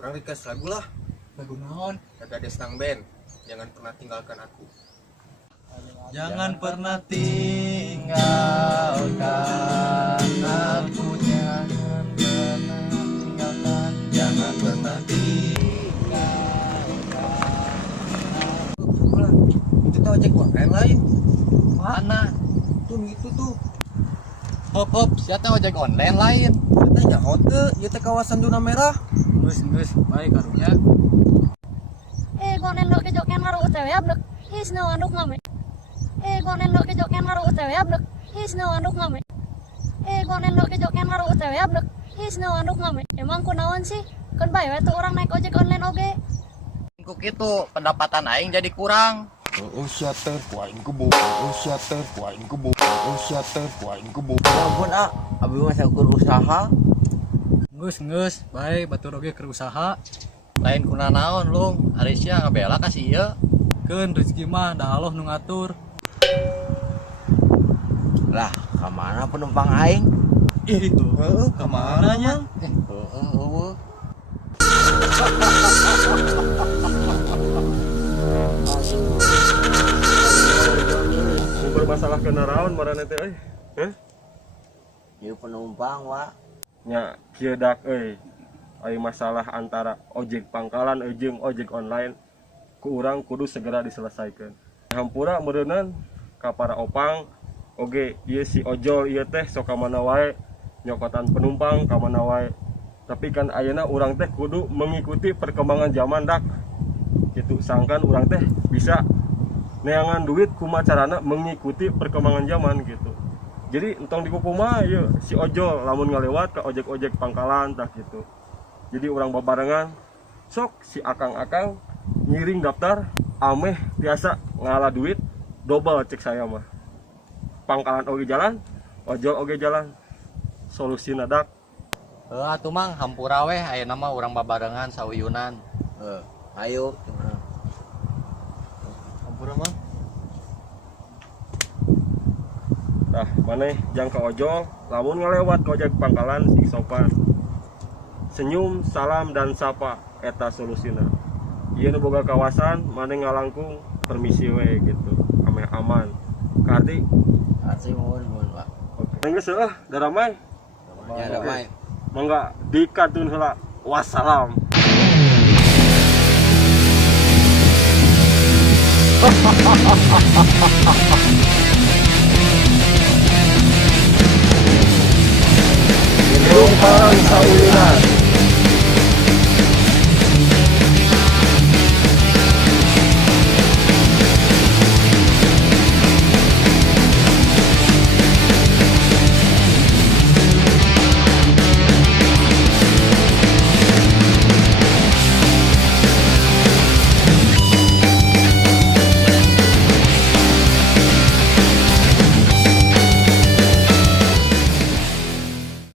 Kurang request lagu lah. Lagu naon? Kagak ada senang band. Jangan pernah tinggalkan aku. Jangan pernah tinggalkan aku, jangan pernah tinggalkan, jangan pernah tinggalkan. Itu tuh ojek online lain. Mana? Tuh gitu tuh. Hop, siapa ojek online lain? Katanya hotel, ieu teh kawasan zona merah. Geus, baik karunya. Gonen do kejoken maru UTW abdek. Isno anduk ngame. Gonen do kejoken maru UTW abdek. Isno anduk ngame. Gonen do kejoken maru UTW abdek. Isno anduk ngame. Emang kunaon sih? Kan bae we tuh orang naik ojek online oge. Ku kitu pendapatan aing jadi kurang. Syater ku aing kebuk. Syater ku aing kebuk. Syater ku aing kebuk. Ya ampun abi mah sakur usaha. Geus, baik batur oge keur usaha. Lain kuna naon lung, Arisya ngabela ka si ieu. Keun rezeki mah da Allah nu ngatur. Lah, ka mana penumpang aing? Itu. Heeh, ka mana nya? Eueuh. Bermasalah kenaraon marane teh euy. Ieu penumpang wa. Nya kieu dak euy. Ai masalah antara ojek pangkalan jeung ojek online ku urang kudu segera diselesaikan. Hampura meureunnan ka para opang oge ieu si ojol ieu teh sok ka mana wae nyokotan penumpang ka mana wae. Tapi kan ayeuna urang teh kudu mengikuti perkembangan zaman dak. Kitu sangkan urang teh bisa neangan duit kumaha carana mengikuti perkembangan zaman gitu. Jadi entong dikukumaha ieu si ojol lamun ngalewat ka ojek-ojek pangkalan tah gitu. Jadi orang babarengan sok si akang-akang ngiring daftar ameh biasa ngalah duit double cek saya mah. Pangkalan oge jalan, ojol oge jalan. Solusi nadak. Atuh mang hampura we ayeuna mah urang babarengan sauyunan. Ayo. Hampura mah. Tah maneh jang ka ojol, lamun ngalewat ka ojek pangkalan sing sopan. Senyum, salam, dan sapa eta solusina. Ieu nu boga kawasan maneh ngalangkung permisi we gitu. Ame aman. Kardi. Asih mohon Pak. Oke. Geus heuh, da ramai. Ya damai. Mangga dikatun heula. Wassalam. Penumpang sauyunan.